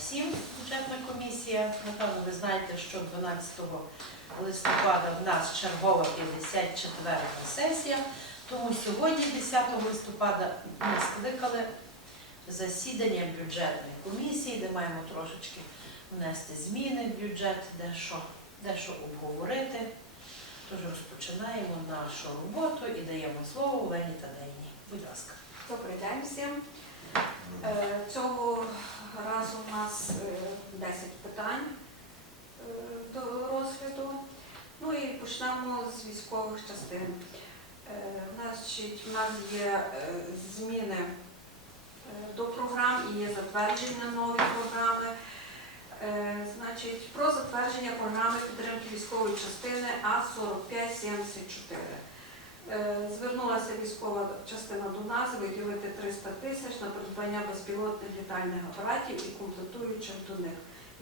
всім, бюджетна комісія. Напевно, ви знаєте, що 12 листопада в нас чергова 54 сесія, тому сьогодні, 10 листопада, ми скликали засідання бюджетної комісії, де маємо трошечки внести зміни в бюджет, дещо, дещо обговорити. Тож розпочинаємо нашу роботу і даємо слово Олені Тадейні. Будь ласка. Добрий день всім. Е, Цього разу у нас е, 10 питань е, до розгляду. Ну і почнемо з військових частин. Е, Значить, у нас є е, зміни е, до програм і є затвердження нової програми. Е, Значить, про затвердження програми підтримки військової частини А4574. Е, Звернулася військова частина до нас виділити 300 тисяч на придбання безпілотних літальних апаратів і комплектуючих до них.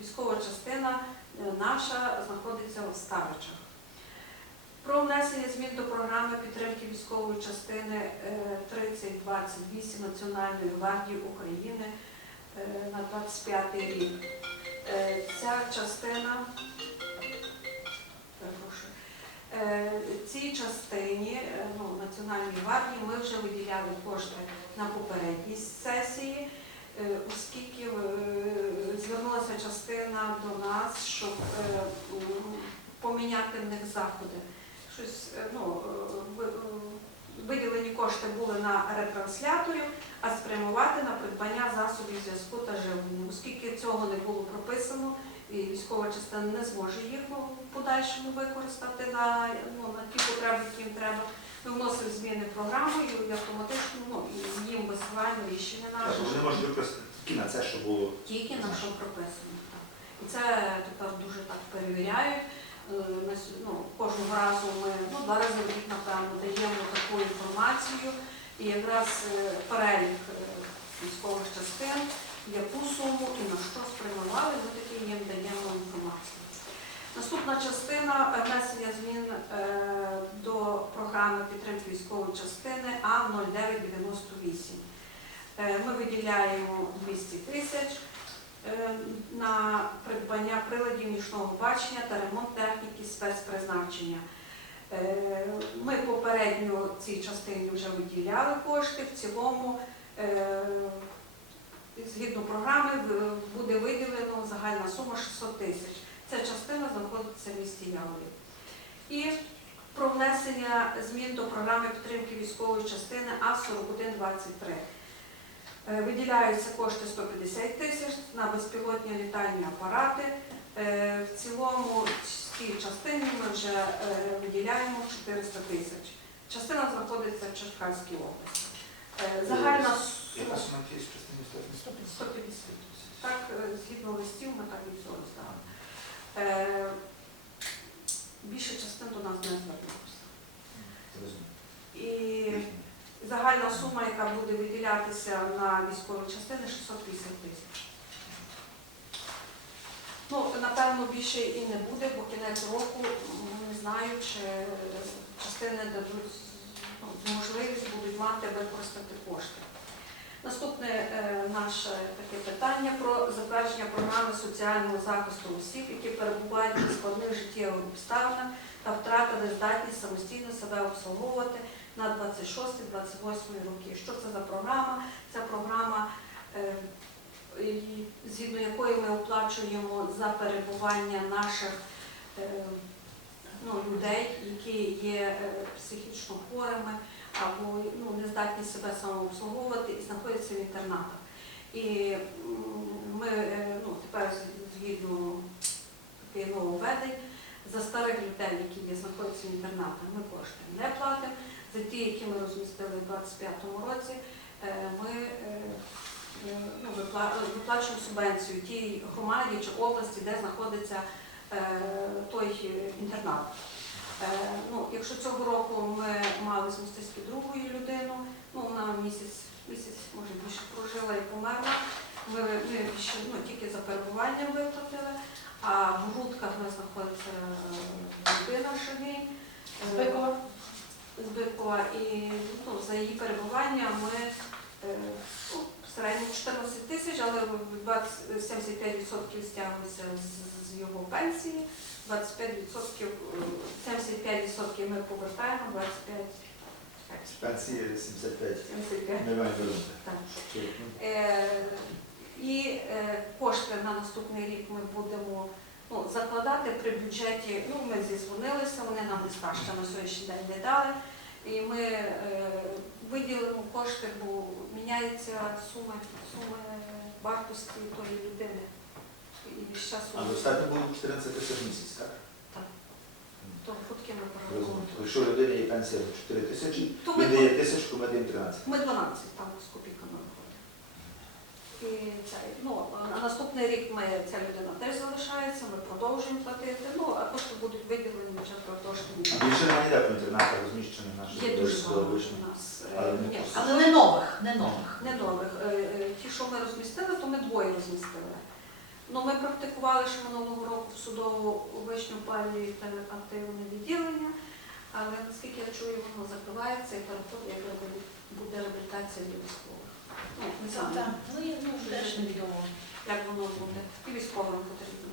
Військова частина е, наша знаходиться в Ставичах. Про внесення змін до програми підтримки військової частини е, 3028 Національної гвардії України е, на 25 рік. Е, Ця частина Е, Цій частині е, ну, Національної гвардії ми вже виділяли кошти на попередній сесії, е, оскільки е, звернулася частина до нас, щоб е, поміняти в них заходи. Щось, е, ну, е, е, виділені кошти були на ретрансляторів, а спрямувати на придбання засобів зв'язку та живлення. Оскільки цього не було прописано, і військова частина не зможе їх в подальшому використати на, ну, на ті потреби, які їм треба. Ми вносимо зміни в програму і автоматично ну, і їм висуваємо рішення наше, Вони можуть використати тільки на це, що було. тільки на що прописано. Так. І це тепер дуже так перевіряють. Е, Ну, кожного разу ми ну, два рази в рік, напевно, даємо таку інформацію. І якраз е, перелік е, військових частин, яку суму і на що спрямували, ми таки їм даємо інформацію. Наступна частина внесення змін е, до програми підтримки військової частини А0998. Е, Ми виділяємо 200 тисяч е, на придбання приладів нічного бачення та ремонт техніки спецпризначення. Ми попередньо цій частині вже виділяли кошти. В цілому, згідно програми, буде виділено загальна сума 600 тисяч. Ця частина знаходиться в місті Яворі. І про внесення змін до програми підтримки військової частини А4123. Е, Виділяються кошти 150 тисяч на безпілотні літальні апарати. Е, В цілому в цій частині ми вже е, виділяємо 400 тисяч. Частина знаходиться в Черкаській області. Загальна Яка сума сума тієї 150? 150. Так, е, згідно листів, ми так і все роздали. Е, Більше частин до нас не звернулося. І загальна сума, яка буде виділятися на військові частини, 650 тисяч. Ну, напевно, більше і не буде, бо кінець року м, не знаю, чи частини дадуть ну, можливість будуть мати використати кошти. Наступне е, наше таке питання про затвердження програми соціального захисту осіб, які перебувають у складних життєвих обставинах та втратили здатність самостійно себе обслуговувати на 26-28 роки. Що це за програма? Це програма, е, згідно якої ми оплачуємо за перебування наших е, ну, людей, які є е, психічно хворими або ну, не здатні себе самообслуговувати і знаходяться в інтернатах. І ми е, ну, тепер згідно нововведень за старих людей, які є, знаходяться в інтернатах, ми кошти не платимо. За ті, які ми розмістили у 2025 році, е, ми е, ну, виплачуємо субвенцію тій громаді чи області, де знаходиться той інтернат. Е, Ну, якщо цього року ми мали з Мостиськи другу людину, ну вона місяць, місяць, може більше прожила і померла. Ми, ми більше ну, тільки за перебування виплатили, а в грудках у нас знаходиться е, людина Шагинь. е, Збикова? Збикова, і ну, за її перебування ми е, ну, в середньому 14 тисяч але 75% стягується з, з його пенсії, 25%, е, 75% ми повертаємо, 25 З пенсії 75 75. мільйонів гривень. Так. Ну, Е, І е, кошти на наступний рік ми будемо ну, закладати при бюджеті. Ну, ми зізвонилися, вони нам листа ще на сьогоднішній день не дали. І ми е, виділимо кошти, бо міняється сума, сума вартості тої людини. І А достатньо було 14 тисяч в місяць, так? Так. То футки ми Розумію. Якщо людині є пенсія 4 тисячі, То ми, дає тисячку, ми даємо 13. ми 12 там з копійками виходить. І це, ну, на наступний рік ми, ця людина теж залишається, ми продовжуємо платити, ну, а кошти будуть виділені вже А більше немає ніде по інтернатах розміщено наші є дуже багато вишні. у нас. е, Але не ні, просто. Але не нових, не нових. Не нових. Е, е, Ті, що ми розмістили, то ми двоє розмістили. Ну, ми практикували ще минулого року в судову вишню палі та активне відділення, але наскільки я чую, воно закривається і переходить, як буде реабілітація для військових. Ну, не знаю, Так, ну, і, ну, теж невідомо. як воно буде. І військовим потрібно.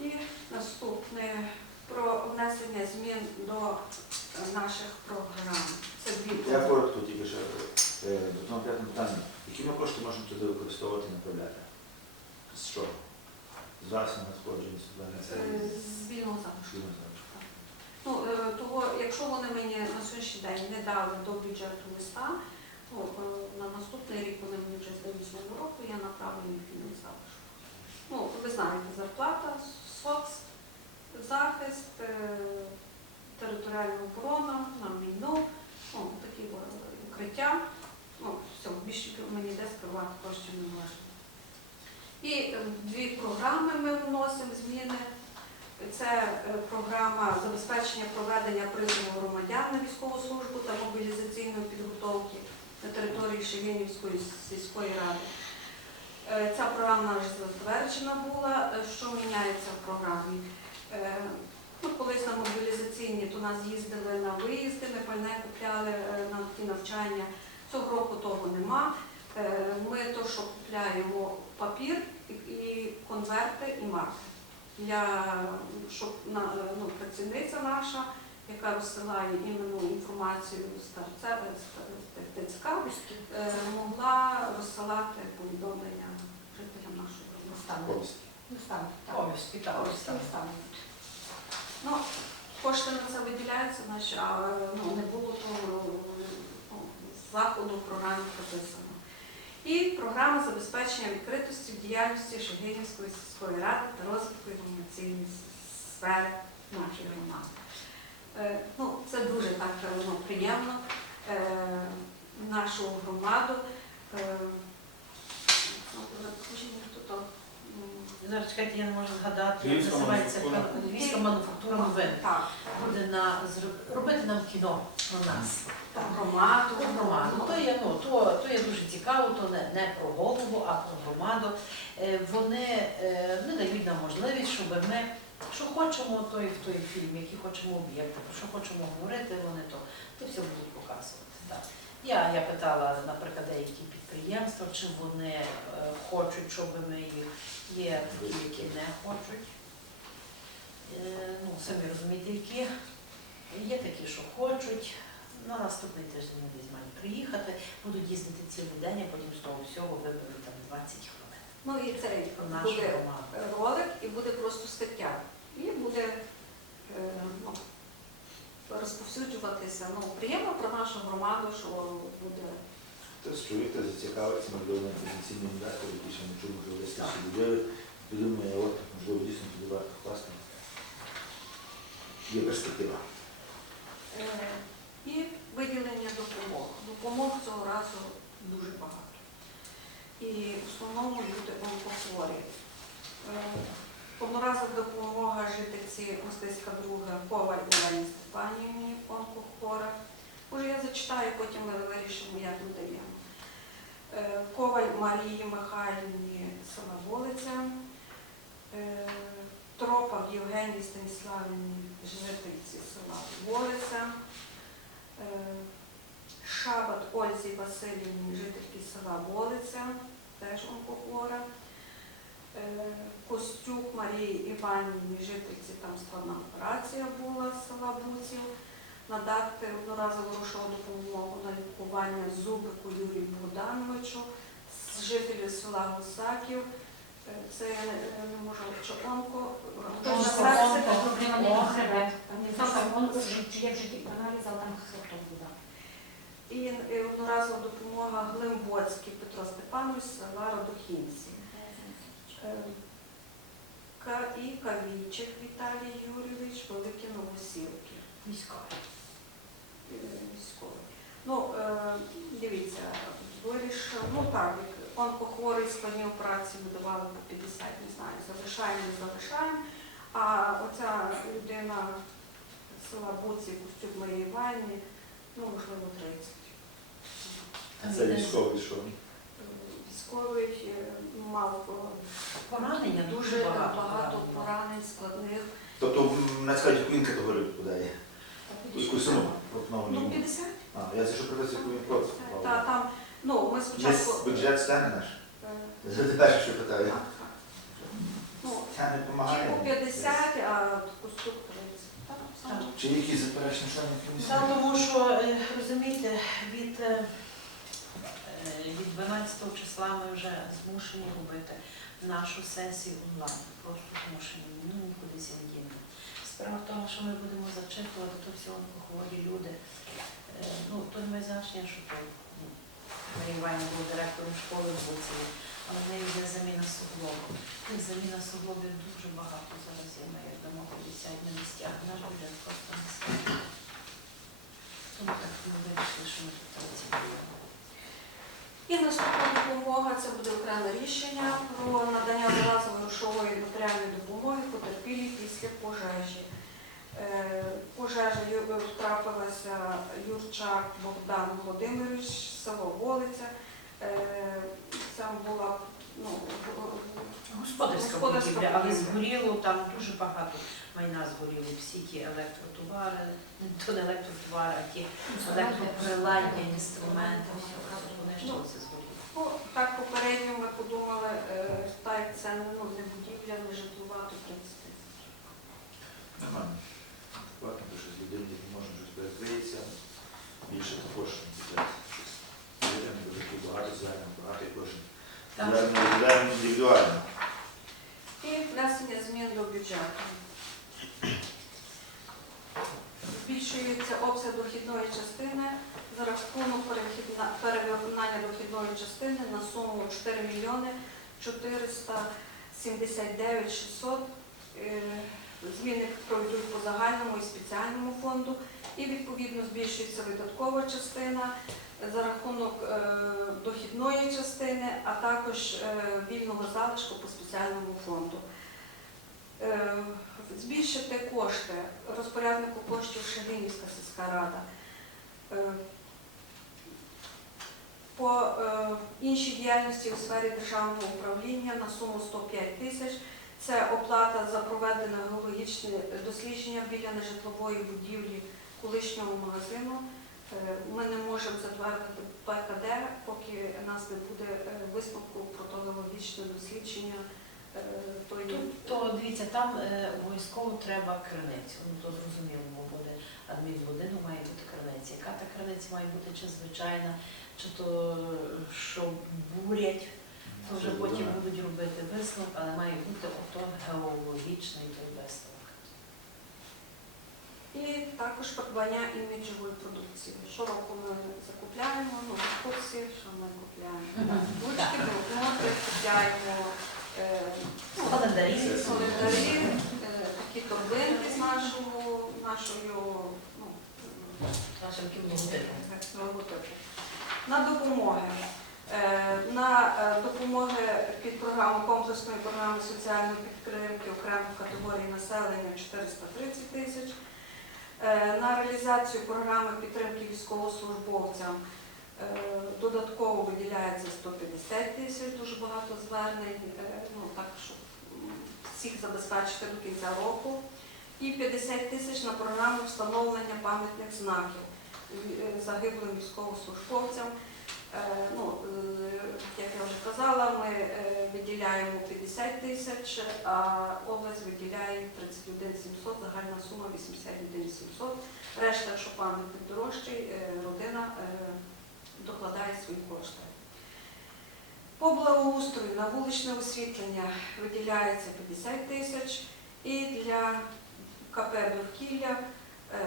І наступне про внесення змін до наших програм. Це дві Я коротко тільки ще е, до того п'ятого питання. Які ми кошти можемо туди використовувати направляти? З що? З засобів надходжень, Е, субвенції? з вільного залишку. Що ми знаємо? Ну, е, того, якщо вони мені на сьогоднішній день не дали до бюджету листа, то е, на наступний рік вони мені вже здають з нового року, я направлю їх вільний залишок. Ну, ви знаєте, зарплата, соц, захист, е, територіальна оборона, на майно, ну, такі укриття. Ну, все, більше мені йде скривати коштів не можна. І е, дві програми ми вносимо зміни. Це е, програма забезпечення проведення призову громадян на військову службу та мобілізаційної підготовки на території Шевінівської сільської ради. Е, Ця програма вже затверджена була. Е, Що міняється в програмі? Ну, колись на мобілізаційні то нас їздили на виїзди, ми пальне купляли на ті навчання. Цього року того нема. Е, Ми то, що купляємо папір і- конверти і марки для щоб ну, працівниця наша, яка розсилає іменно інформацію з ТЦК, е, могла розсилати повідомлення жителям нашої. Повістки. Повістки, так. Ну, кошти на це виділяються, наші, а ну, не було того ну, заходу в програмі прописано. І програма забезпечення відкритості в діяльності Шегинівської сільської ради та розвитку інформаційної сфери нашої громади. Е, ну, це дуже так ну, приємно. Е, нашу громаду. Е, ну, Зараз чекайте, я не можу згадати, як називається. Львівська мануфактура новин. Буде на робити нам кіно про нас. Громаду. Громаду. То є, ну, то, то є дуже цікаво, то не, не про голову, а про громаду. Е, Вони е, не дають нам можливість, щоб ми, що хочемо, той в той фільм, які хочемо об'єкти, про що хочемо говорити, вони то, то все будуть показувати. Так. Я, я питала, наприклад, деякі підприємства, чи вони е, хочуть, щоб ми їх є такі, які не хочуть. Ну, самі розумієте, які є такі, що хочуть. На наступний тиждень ми десь мають приїхати, будуть їздити цілий день, а потім з того всього виберуть там 20 хвилин Ну і цей буде ролик і буде просто стаття. І буде е, ну, розповсюджуватися. Ну, приємно про нашу громаду, що буде. Хтось чоловік, зацікавиться, можливо, на потенційний інвестор, який ще не чув, можливо, десь ще будівлі, подумає, от, можливо, дійсно туди варто вкласти. Є перспектива. І виділення допомог. Допомог цього разу дуже багато. І в основному люди онкохворі. Е, Одноразова допомога жительці мистецька друга Коваль Олені Степанівні, онкохвора. Може, я зачитаю, потім ми вирішимо, як ми даємо. Е, Коваль Марії Михайлівні села Волиця. Е, Тропа Євгенії Станіславівні, жительці села Волиця. Е, Шабат Ользі Васильівні, жительки села Волиця, теж онкохвора. Е, Костюк Марії Іванівні, жительці там складна операція була села Буців. Надати одноразову грошову допомогу на лікування зубику Юрію Богдановичу, з жителів села Гусаків. Е, Це не, не можу, чи онко, Онко, Проблема не хребет. Там не знаю, що он чи є в житті аналіз, але там хребтом буде. І е, одноразова допомога Глимбоцький Петро Степанович, села Радохінці. Е, І Кавійчик Віталій Юрійович, Великі Новосілки. Військовий. е, військовий. Ну, е, дивіться, вирішив, ну так, онкохворий складні операції видавали по 50, не знаю, залишаємо, не залишаємо. А оця людина з села Буці, Костюк Марії Іванівні, ну, можливо, 30. Там Це військовий, що? Військовий е, мав е, Поранення дуже багато поранень складних. Тобто, м, на він категорію попадає? Яку суму Ну, 50. А, я за що придивився, яку він проти. Та, там, ну, ми Є спочатку... бюджет стане наш? е, Це перше, що питаю. Ну, Це не допомагає. Типу 50, а кустук 30. Чи є якісь заперечення членів комісії? Так, тому що, е, розумієте, від, е, е, від 12 числа ми вже змушені робити нашу сесію онлайн. Просто змушені, ну нікуди зі не дінемо. Справа в тому, що ми будемо зачитувати то всі онкохворі люди. Е, Ну, то не має значення, що то Марія Іванівна був директором школи в Буцеві, але в неї є заміна суглобу. Тих заміна суглобів дуже багато зараз є, ми як дамо 50 на місцях, наш бюджет просто не стає. Тому так ми вирішили, що ми тут працюємо. І наступна допомога це буде окреме рішення про надання одноразової грошової матеріальної допомоги Ю- трапилася Юрчак Богдан Володимирович, село Волиця. Е, Там була ну, в- в- Господарська Господарська будівля, але згоріло там дуже багато майна згоріло. Всі ті електротовари, то не електротовари, а ті електроприладдя, інструменти, все, вони ж Ну, це згоріло. Ну, так попередньо ми подумали, е, так це ну, не будівля, не житлова, то 30 тисяч. Нормально. Платно, то що з людини не можна щось перекриється. Більше також. Людям дуже багато звернень, багато кожен. Так. Розглядаємо індивідуально. І внесення змін до бюджету. Збільшується обсяг дохідної частини за рахунок перевиконання дохідної частини на суму 4 мільйони 479 600. Зміни пройдуть по загальному і спеціальному фонду. І відповідно збільшується видаткова частина за рахунок е, дохідної частини, а також е, вільного залишку по спеціальному фонду. Е, Збільшити кошти розпоряднику коштів Шелінівська сільська рада. По іншій діяльності у сфері державного управління на суму 105 тисяч. Це оплата за проведене геологічне дослідження біля нежитлової будівлі колишнього магазину. Е, Ми не можемо затвердити ПКД, поки нас не буде е, висновку про то геологічне дослідження е. Тобто, дивіться, там обов'язково треба криницю. Ну то зрозуміло, бо буде адмінбудинок, має бути криниця. Яка та криниця має бути, чи звичайна, чи то що бурять, то вже потім будуть робити висновок, але має бути ото геологічний той висновок. І також придбання іміджової продукції. Щороку ми закупляємо, ну, в курсі, що ми купляємо. Ручки, блокноти, купляємо е, ну, Календарі. календарі, е, такі торбинки з нашого, нашою, ну, Нашим логотипу. На допомоги. Е, На е, допомоги під програму комплексної програми соціальної підтримки окремих категорій населення 430 тисяч. Е, На реалізацію програми підтримки військовослужбовцям додатково виділяється 150 тисяч, дуже багато звернень, ну так, щоб всіх забезпечити до кінця року. І 50 тисяч на програму встановлення пам'ятних знаків. загиблим військовослужбовцям. Е, Ну, е, як я вже казала, ми е, виділяємо 50 тисяч, а область виділяє 31 700, загальна сума 81 700. Решта, якщо пам'ятник дорожчий, родина докладає свої кошти. По благоустрою на вуличне освітлення виділяється 50 тисяч і для КП довкілля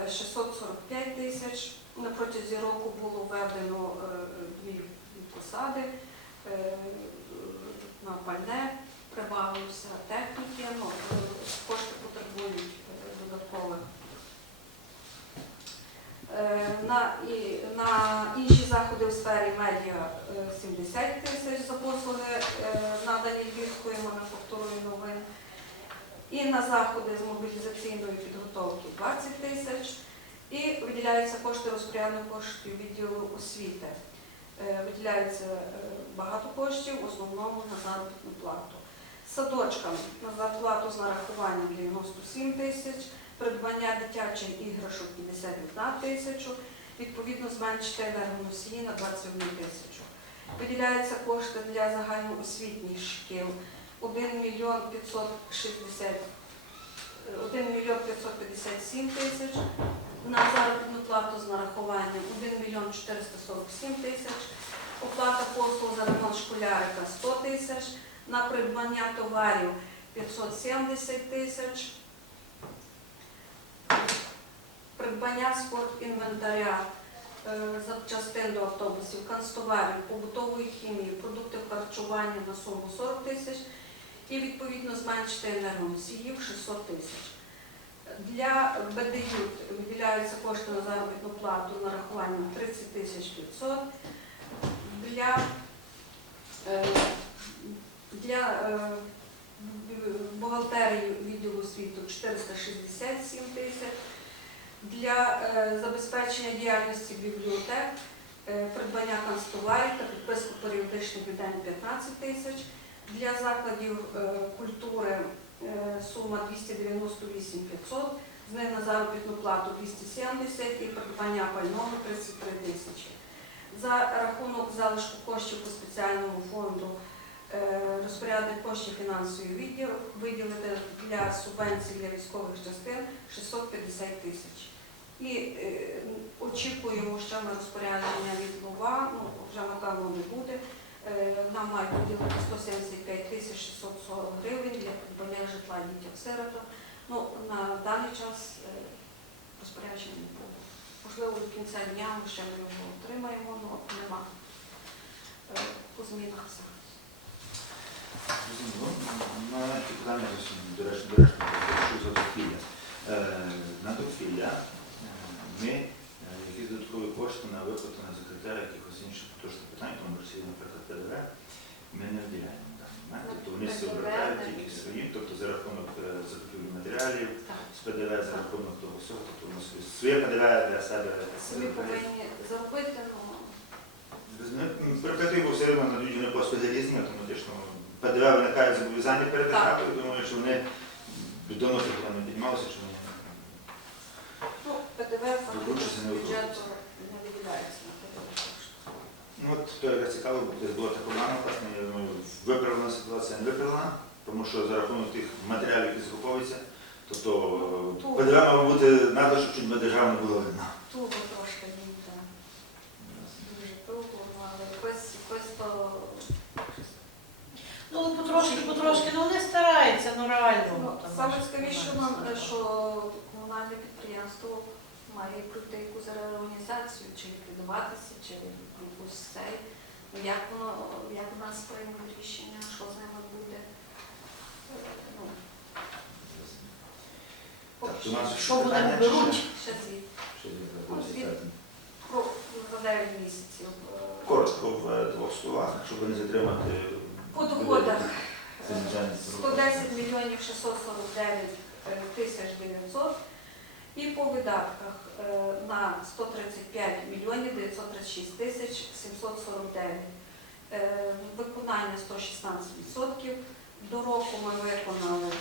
е, 645 тисяч. На протязі року було введено е, дві посади е, на пальне, прибавилося техніки, ну, кошти потребують е, додаткових. На, і, на інші заходи у сфері медіа е, 70 тисяч за послуги, надані Львівською мануфактурою новин. І на заходи з мобілізаційної підготовки 20 тисяч. Виділяються кошти розпорядних коштів відділу освіти. Е, Виділяється е, багато коштів, в основному на заробітну плату. Садочкам на зарплату з нарахуванням 97 тисяч, придбання дитячих іграшок 51 тисячу, відповідно зменшити енергоносії на 21 тисячу. Виділяються кошти для загальноосвітніх шкіл 1 мільйон 560 1 мільйон 557 тисяч, на заробітну плату з нарахуванням 1 мільйон 447 тисяч, оплата послуг за ремонт школярика 100 тисяч, на придбання товарів 570 тисяч, придбання спортінвентаря, е, запчастин до автобусів, канцтоварів, побутової хімії, продуктів харчування на суму 40 тисяч і відповідно зменшити енергоносіїв 600 тисяч. Для БДЮ виділяються кошти на заробітну плату нарахуванням 30 тисяч 500. Для, е, для е, бухгалтерії відділу освіту 467 тисяч. Для е, забезпечення діяльності бібліотек, придбання канцтоварів та підписку періодичних видань 15 тисяч. Для закладів культури сума 298 500, з них на заробітну плату 270 і придбання пального 33 тисячі. За рахунок залишку коштів по спеціальному фонду е, розпорядник коштів фінансовий відділ виділити для субвенцій для військових частин 650 тисяч. І е, очікуємо ще на розпорядження від ЛОВА, ну вже напевно не буде. Е, Нам мають виділити 175 тисяч 640 гривень для придбання житла. Ну, на даний час е, розпорядження не було. Можливо, до кінця дня ми ще ми його отримаємо, але нема е, по змінах. Зрозуміло. Ну, питання зовсім доречно, доречно, прошу за довкілля. Е, На довкілля е, ми якісь додаткові кошти на виплату на закриття якихось інших поточних питань, тому наприклад, ПДВ, ми не виділяємо. Тобто вони все обертають тільки виділяємо. свої, тобто за рахунок е, закупівлі матеріалів, з ПДВ за рахунок того всього, тобто вони своє ПДВ для себе. Ми повинні заробити, ну Перепитую, бо все одно надають вони послуги різні, автоматично ПДВ виникає зобов'язання перед Так. державою, думаю, що вони відомо, що вони не піднімалися, чи вони. ну, ПДВ Лучше фактично з це не бюджету не виділяється на ПДВ кошти. Ну от то якраз цікаво, бо десь була така проблема, власне, я думаю, виправлена ситуація не виправлена, тому що за рахунок тих матеріалів, які закуповуються, тобто Тут. ПДВ має бути надо, щоб чуть держава не була видна. Туго трошки їм так. Дуже туго, ну, але якось, якось то Ну, потрошки, потрошки, ну вони стараються, ну реально. Ну, там, Саме цікавіше нам, що комунальне підприємство має пройти якусь реорганізацію, чи ліквідуватися, чи якусь цей. Ну, Як воно, як в нас приймуть рішення, що з ними буде. Так, у нас Що вони питання, беруть? ще- звіт. ще є звіт. питання? Про 9 місяців. Коротко в е, двох словах, щоб не затримати. По доходах Це 110 мільйонів 649 е, тисяч 900 і по видатках е, на 135 мільйонів 936 тисяч 749. Е, Виконання 116%. До року ми виконали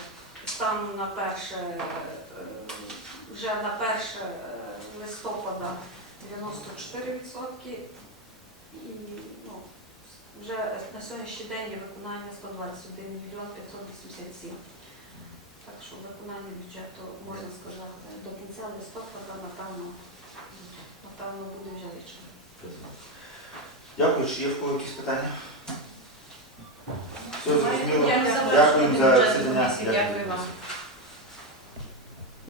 станом на перше, е, вже на 1 листопада 94%. І ну, вже на сьогоднішній день є виконання 121 мільйон 587. Так що виконання бюджету, можна сказати, до кінця листопада, напевно, напевно буде вже вичерпано. Дякую, чи є в кого якісь питання? Все зрозуміло. Дякую за засідання. Дякую вам.